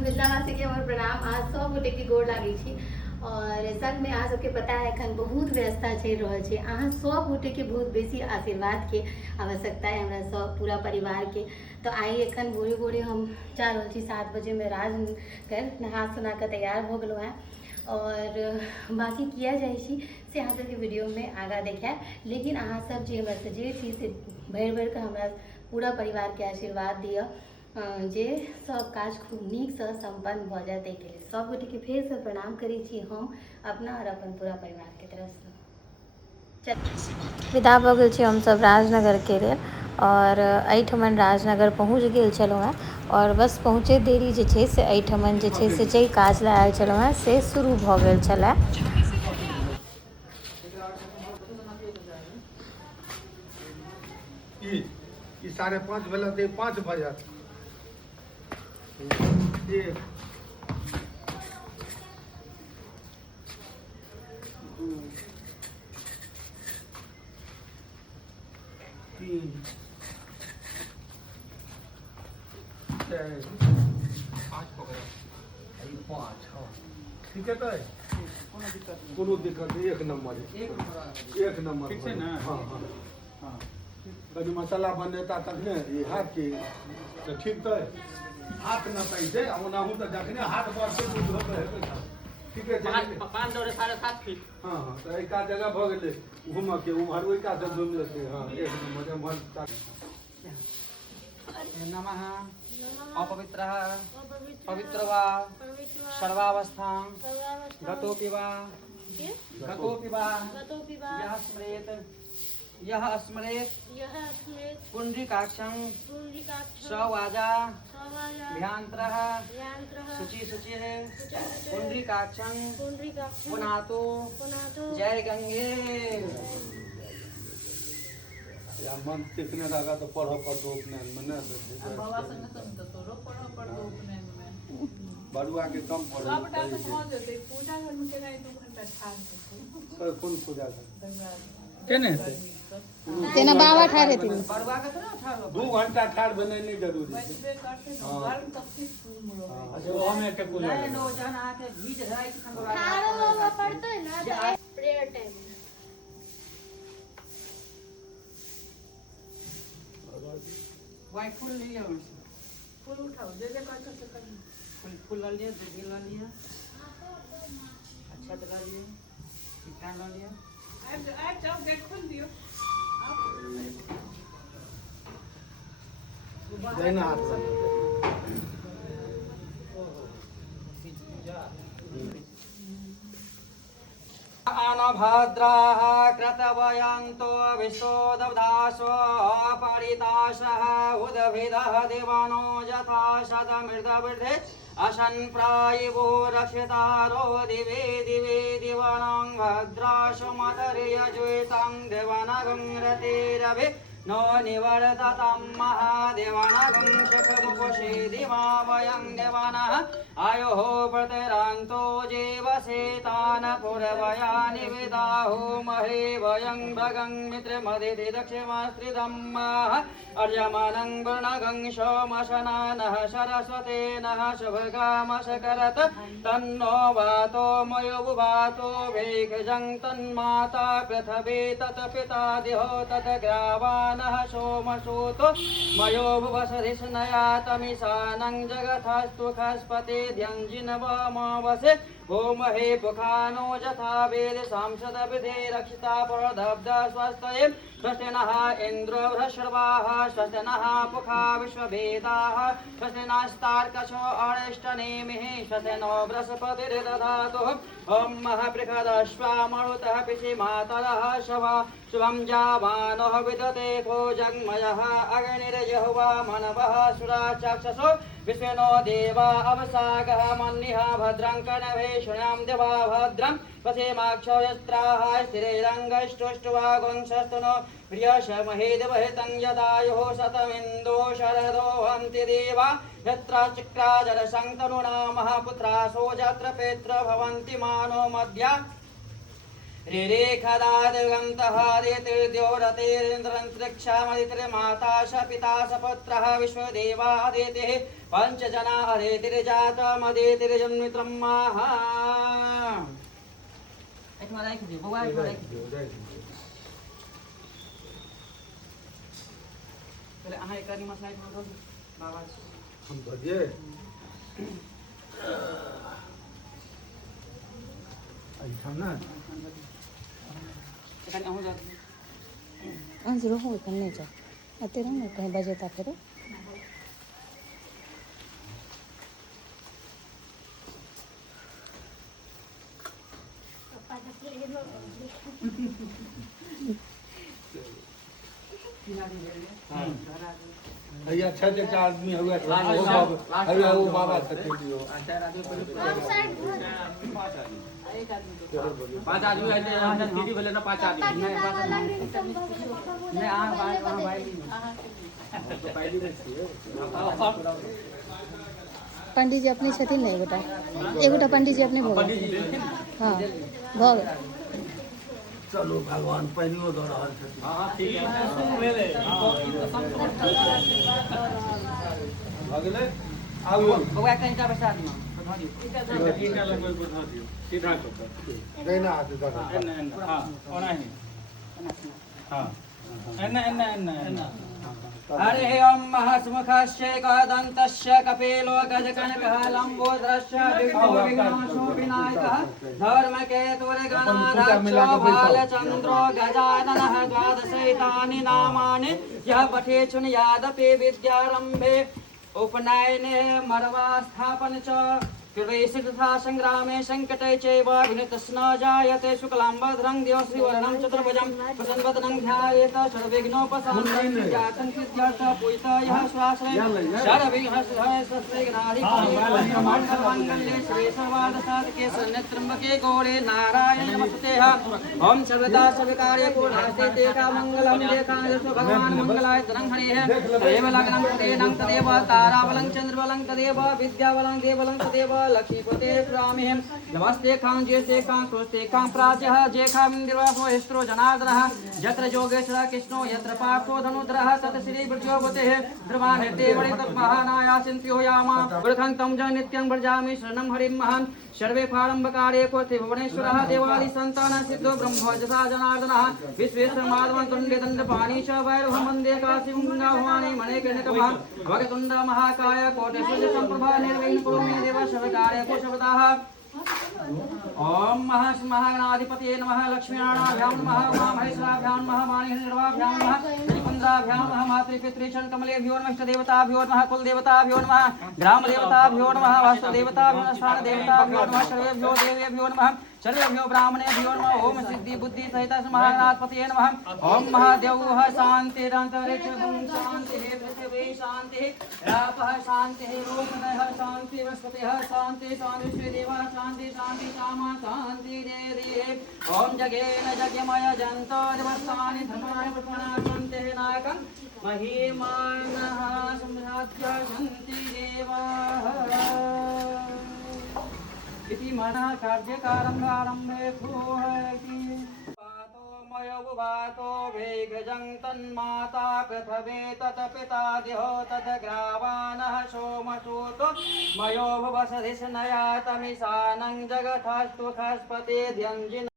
मिथिलावासी के हमर प्रणाम। आज सब गोटे के गोड़ लागे छी और संग में अहाँ सबके पता है एखन बहुत व्यस्तता चल रहल छै। अहाँ सब गोटे के बहुत बेसी आशीर्वाद के आवश्यकता है हमरा सब पूरा परिवार के। तो आई एखन भोरे भोरे हम जा रहल छी 7 बजे में राज कर नहा सुना के तैयार हो गेलहुँ हैं और बाकी किया जाए छी से अहाँ सबके वीडियो में आगा देखाय। लेकिन अहाँ सब जे हमरा से जे छी से भरि भरि के हमरा पूरा परिवार के आशीर्वाद दिअ जे सब काज खूब नीक से संपन्न भ जाए। ताहि के लिए सब गोटे के फेर से प्रणाम करै छी हम अपना और अपन पूरा परिवार के तरफ से। विदा भ गेल छी हम सब राजनगर के लेल और एहिठमन राजनगर पहुँच गेल छलहुँ हैं और बस पहुँचे देरी जे छै से एहिठमन जे छै से जे काज लए आयल छलहुँ हैं से शुरू भ गेल छलै। ई 5:30 भेलै तऽ 5 बजत। एक दू तीन चारि पाँच पकड़ पाँच। हाँ ठीक है तो कोनो दिक्कत नहीं। एक नंबर ठीक है ना। हाँ हाँ हाँ कभी मसाला बनेता तखने ये हाथ के तो ठीक तो हाथ न पैसे ओनाहू तो जखने हाथ बढ़ते दूध होते है। ठीक है 5 दौड़े 7.5 फीट। हाँ हाँ तो एक जगह भ गेले घूम के उम्हर ओई का से घूम लेते। हाँ एक नंबर मन नमः अपवित्रः पवित्र वा सर्वावस्थां गतोऽपि वा यः स्मरेत् पुण्डरीकाक्षं सवाजा भ्यान्तरः शुचिः पुण्डरीकाक्षं पुनातु जय गंगे। या मन सीखने लगा तो पढ़ो पढ़ो उपनयन में ना बाबा संग तो तोरो पढ़ो उपनयन में बड़ुआ के कम पढ़ो सबटा तो हो जते। पूजा घर में केना 2 घंटा ठाड़ सर कौन पूजा कर केने तेना बाबा ठाड़े थी बड़वा के तो ठाड़ 2 घंटा ठाड़ बने नहीं जरूरी है। बैठबे करते न घर में तकलीफ पूर्ण रहे। अच्छा वो हमें के पूजा नहीं नो जहन आके भीज रही कि संग ठाड़ो बाबा पढ़ते हैं ना तो प्रेयर टाइम में वाई फूल लिया फूल उठाओ जे कहते से कर। फूल ला लिया दूध ला लिया अच्छा ला लिया क्या ला लिया आज जाओ गेट खोल दियो देना हाथ से अनभद्राः कृतवयन्तो विश्वोदवदासो परिताशः उद्भिदः दिवनो यथा शतमृतवृद्धि अशन् प्रायिवो रक्षितारो दिवे दिवे दिवनं भद्राशु मतर्यजुषं दिवनगं रतिरभि नो निवर्ततं महादेवनगं शिखमुकुशे दिवा वयं दिवनः आयोः प्रतिरान्तो जीवसेतान पूर्वया निविदाहो महे वयं भगं मित्रमदिति दक्षिणस्त्रिदम्मः अर्यमानं वर्णगं सोमशनानः सरस्वतेनः शुभगामशकरत् तन्नो वातो मयोबुवातो वेगजं तन्माता पृथ्वी तत्पिता दिहो तद्ग्रावाणः सोमसूतो मयोबुवसरिष्णया तमिशानं जगतस्तु खस्पति ध्यञ्जिनवमावसे गोमहे पुखानो यथा वेद सांसदविधे रक्षिता परदब्ध स्वस्तये स्वस्तिनः इन्द्रो बृहस्पतिः स्वस्तिनः पुखा विश्ववेदाः स्वस्तिनस्तार्कशो अरिष्टनेमिः स्वस्तिनो बृहस्पतिर्दधातु ॐ महबृहदश्वा मरुतः पिशीमातरः शवा शुभं जावानः विदते भोजङ्मयः अग्निर्जहुवा मनवः सुराचक्षसो विष्णो देवा अवसागः मन्निः भद्रं कर्णभेषुणां देवा भद्रं पश्येमाक्षयस्त्राः स्थिरैरङ्गष्टुष्ट्वागुंशस्तनो प्रियशमहेदवहितं यदायुः शतमिन्दो शरदो हन्ति देवा यत्र चिक्राजरसंतनुनामः पुत्रासो यत्र पेत्र भवन्ति मानो मध्या रे खदादिगन्तः रेतिर्द्योरतेरिन्द्रन्तरिक्षामदितिर्माता स पिता स पुत्रः विश्वदेवादितिः पञ्चजना रेतिर्जातमदितिर्जन्मित्रं महा एकमा राखिदियो बौआ एकमा राखिदियो पहिले अहाँ एक करी मसला एकमा दो बाबा हम भजिए अच्छा ना एकनी अहूँ जा आज रहो करने जा आते रहो ना कहीं बजेता फिर ये अच्छा जगह आदमी हुआ वो बाबा छथिन पांच आदमी आते हैं यहाँ दीदी बोले ना पांच आदमी नहीं आ भाई पंडित जी अपने छथिन नहीं बेटा एगोटा पंडित जी अपने भोग हाँ भोग चलो भगवान पहिनियो दऽ रहल छथिन हाँ ठीक है भऽ गेलै आउ बौआ कहीं का बैठा दियो सीधा कऽ देना हाथ दऽ हां ओनाही हां एन्ना हरे ओम महस्मुखस्य कदन्तस्य कपिलो गजकनकः लम्बोदरस्य विघ्नो विघ्नाशो विनायकः धर्मकेतुर्गणाध्यक्षो भालचन्द्रो गजाननः द्वादशैतानि नामानि यः पठेत् शृणुयादपि विद्यारम्भे उपनयने मर्वा स्थापन च प्रवेश तथा संग्रामे संकटे चैव विनितस्य न जायते शुक्लाम्बरधरं दिवश्रीवर्णं चतुर्भुजं प्रसन्नवदनं ध्यायेत सर्वविघ्नोपशान्तये जातं सिद्ध्यर्थं पूजितः यः स्वाश्रये सर्वविघ्नहरणाधिपतये शिवे सर्वार्थसाधके शरण्ये गौरे नारायणे नमस्ते ओम सर्वदा सर्वकार्ये पूर्णास्ते तेका मंगलम देखादेशो भगवान मंगलाय तनं हरिः तदेव लग्नं तदेनं तदेव ताराबलं चन्द्रबलं तदेव विद्याबलं देवबलं तदेव लक्ष्मीपते प्रामिः नमस्ते खां जैसे खां कृष्ते खां प्राच्यः जे खां इंद्रवासो हिस्त्रो जनार्दनः यत्र योगेश्वर कृष्णो यत्र पार्थो धनुद्रः तत् श्री ब्रजोपतेः ध्रुवानिर्ते वणे तत् महानायासिन्त्यो यामा वृखं तं च नित्यं व्रजामि शरणं हरिमहं सर्वे प्रारंभकार्ये कोऽस्ति भुवनेश्वरः देवादि सन्तानः सिद्धो ब्रह्मजसा जनार्दनः विश्वेश्वर माधवं तुण्डे दण्डपाणि च वैरवं वन्दे काशीं गङ्गाभवानी मणिकर्णिकमः भगतुण्ड महाकाय कोटेश्वर सम्प्रभा निर्विघ्नं कुरु मे देव सर्वकार्ये कुशलताः ओम महागणाधिपतये नमः लक्ष्मीनारायणाभ्यां नमः उमामहेश्वराभ्यां नमः माणिकनिर्वाभ्यां नमः त्रिपुण्ड्राभ्यां नमः मातृपितृचरणकमलेभ्यो नमः इष्टदेवताभ्यो नमः कुलदेवताभ्यो नमः ग्रामदेवताभ्यो नमः वास्तुदेवताभ्यो नमः स्थानदेवताभ्यो नमः सर्वेभ्यो देवेभ्यो नमः सर्वेभ्यो ब्राह्मणेभ्यो नमः ओम सिद्धि बुद्धि सहित महागणाधिपतये नमः ओम महादेवः शान्तिरन्तरिक्षं शान्तिः पृथिवी शान्तिः रापः शान्तिः रोषधयः शान्तिः वनस्पतयः शान्तिः शान्तिः श्रीदेवः शान्ति शान्ति कामा शान्ति देवी ओम जगेन जगमय जन्तो दिवसानि धर्माणि प्रपणासन्ते नाकं महिमानः सम्राज्य सन्ति देवाः इति मनः कार्यकारम्भारम्भे भूहति पातो मयोबुभातो वेगजं तन्माता पृथवे तत्पिता दिहो तद्ग्रावाणः सोमसूतो मयोभुवसधिष्णया तमिशानं जगतस्तु खस्पति ध्यञ्जिन